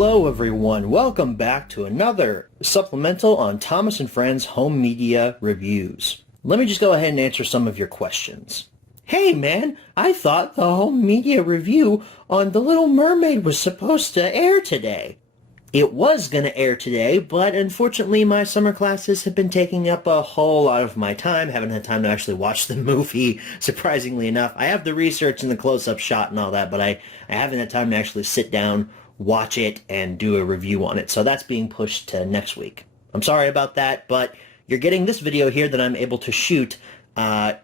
Hello everyone, welcome back to another supplemental on Thomas & Friends Home Media Reviews. Let me just go ahead and answer some of your questions. Hey man, I thought the home media review on The Little Mermaid was supposed to air today. It was going to air today, but unfortunately my summer classes have been taking up a whole lot of my time. Haven't had time to actually watch the movie, surprisingly enough. I have the research and the close-up shot and all that, but I haven't had time to actually sit down, watch it, and do a review on it. So that's being pushed to next week. I'm sorry about that, but you're getting this video here that I'm able to shoot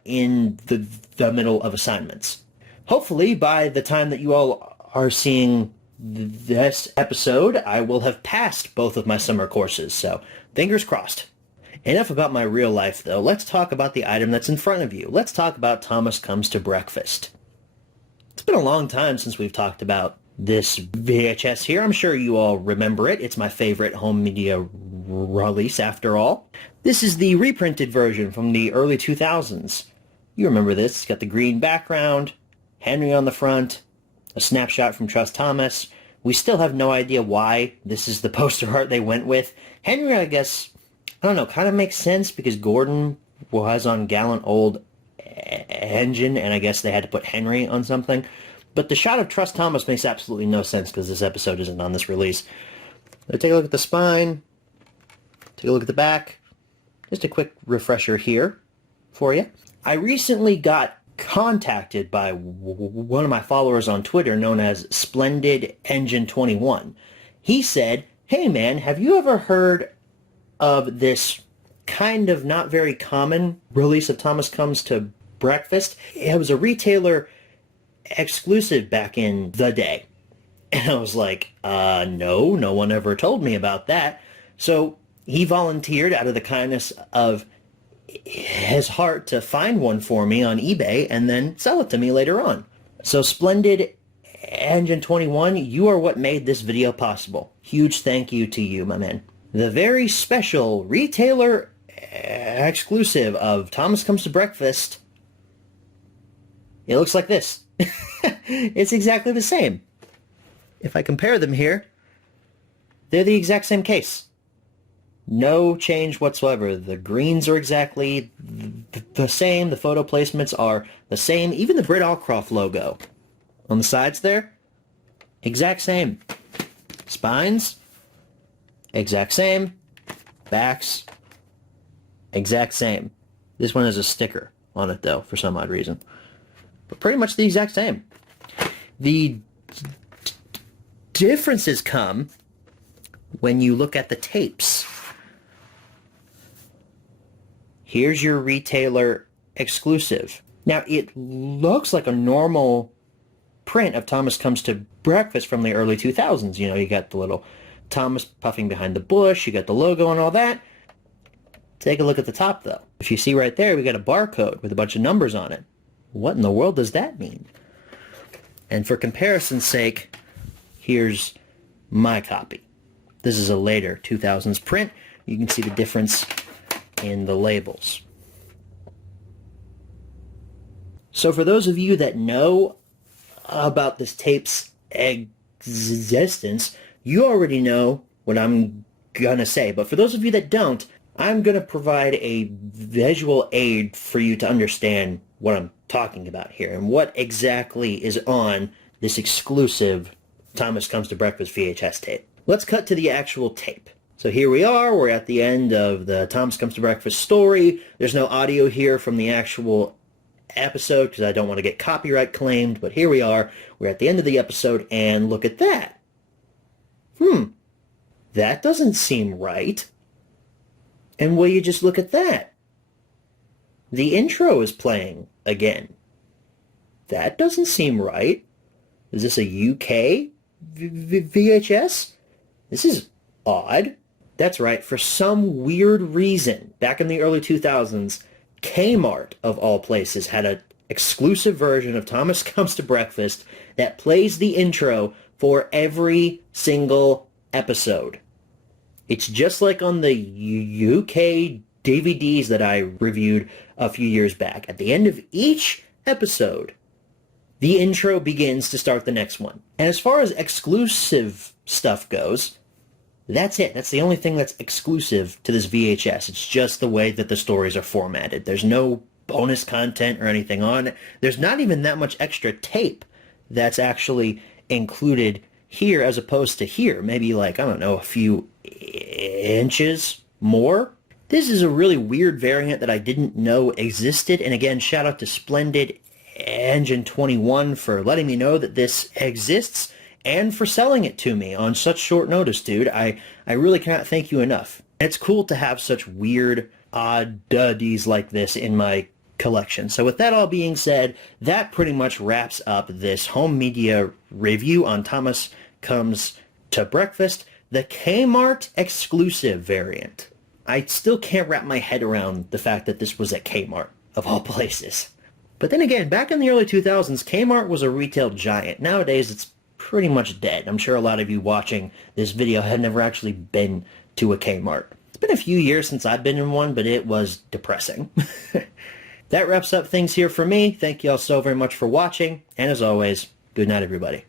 in the middle of assignments. Hopefully, by the time that you all are seeing this episode, I will have passed both of my summer courses, so fingers crossed. Enough about my real life, though. Let's talk about the item that's in front of you. Let's talk about Thomas Comes to Breakfast. It's been a long time since we've talked about this VHS here. I'm sure you all remember it. It's my favorite home media release, after all. This is the reprinted version from the early 2000s. You remember this. It's got the green background, Henry on the front, a snapshot from Trust Thomas. We still have no idea why this is the poster art they went with. Henry, I guess, I don't know, kind of makes sense because Gordon was on Gallant Old Engine, and I guess they had to put Henry on something. But the shot of Trust Thomas makes absolutely no sense because this episode isn't on this release. So take a look at the spine. Take a look at the back. Just a quick refresher here for you. I recently got contacted by one of my followers on Twitter known as Splendid Engine 21. He said, "Hey man, have you ever heard of this kind of not very common release of Thomas Comes to Breakfast? It was a retailer exclusive back in the day." And I was like, no one ever told me about that. So he volunteered out of the kindness of his heart to find one for me on eBay and then sell it to me later on. So Splendid Engine 21, you are what made this video possible. Huge thank you to you, my man. The very special retailer exclusive of Thomas Comes to Breakfast, it looks like this. It's exactly the same. If I compare them here, they're the exact same case. No change whatsoever. The greens are exactly the same. The photo placements are the same. Even the Britt Allcroft logo on the sides there, exact same. Spines, exact same. Backs, exact same. This one has a sticker on it, though, for some odd reason. But pretty much the exact same. The differences come when you look at the tapes. Here's your retailer exclusive. Now, it looks like a normal print of Thomas Comes to Breakfast from the early 2000s. You know, you got the little Thomas puffing behind the bush, you got the logo and all that. Take a look at the top, though. If you see right there, we got a barcode with a bunch of numbers on it. What in the world does that mean? And for comparison's sake, here's my copy. This is a later 2000s print. You can see the difference in the labels. So for those of you that know about this tape's existence, you already know what I'm gonna say. But for those of you that don't, I'm gonna provide a visual aid for you to understand what I'm talking about here and what exactly is on this exclusive Thomas Comes to Breakfast VHS tape. Let's cut to the actual tape. So here we are, we're at the end of the Thomas Comes to Breakfast story. There's no audio here from the actual episode because I don't want to get copyright claimed, but here we are. We're at the end of the episode, and look at that. That doesn't seem right. And will you just look at that? The intro is playing again. That doesn't seem right. Is this a UK VHS? This is odd. That's right, for some weird reason, back in the early 2000s, Kmart, of all places, had an exclusive version of Thomas Comes to Breakfast that plays the intro for every single episode. It's just like on the UK DVDs that I reviewed a few years back. At the end of each episode, the intro begins to start the next one. And as far as exclusive stuff goes, that's it. That's the only thing that's exclusive to this VHS. It's just the way that the stories are formatted. There's no bonus content or anything on it. There's not even that much extra tape that's actually included here as opposed to here. Maybe like, I don't know, a few inches more. This is a really weird variant that I didn't know existed. And again, shout out to Splendid Engine 21 for letting me know that this exists and for selling it to me on such short notice, dude. I really cannot thank you enough. It's cool to have such weird oddities like this in my collection. So with that all being said, that pretty much wraps up this home media review on Thomas Comes to Breakfast, the Kmart exclusive variant. I still can't wrap my head around the fact that this was at Kmart, of all places. But then again, back in the early 2000s, Kmart was a retail giant. Nowadays, it's pretty much dead. I'm sure a lot of you watching this video have never actually been to a Kmart. It's been a few years since I've been in one, but it was depressing. That wraps up things here for me. Thank you all so very much for watching, and as always, good night, everybody.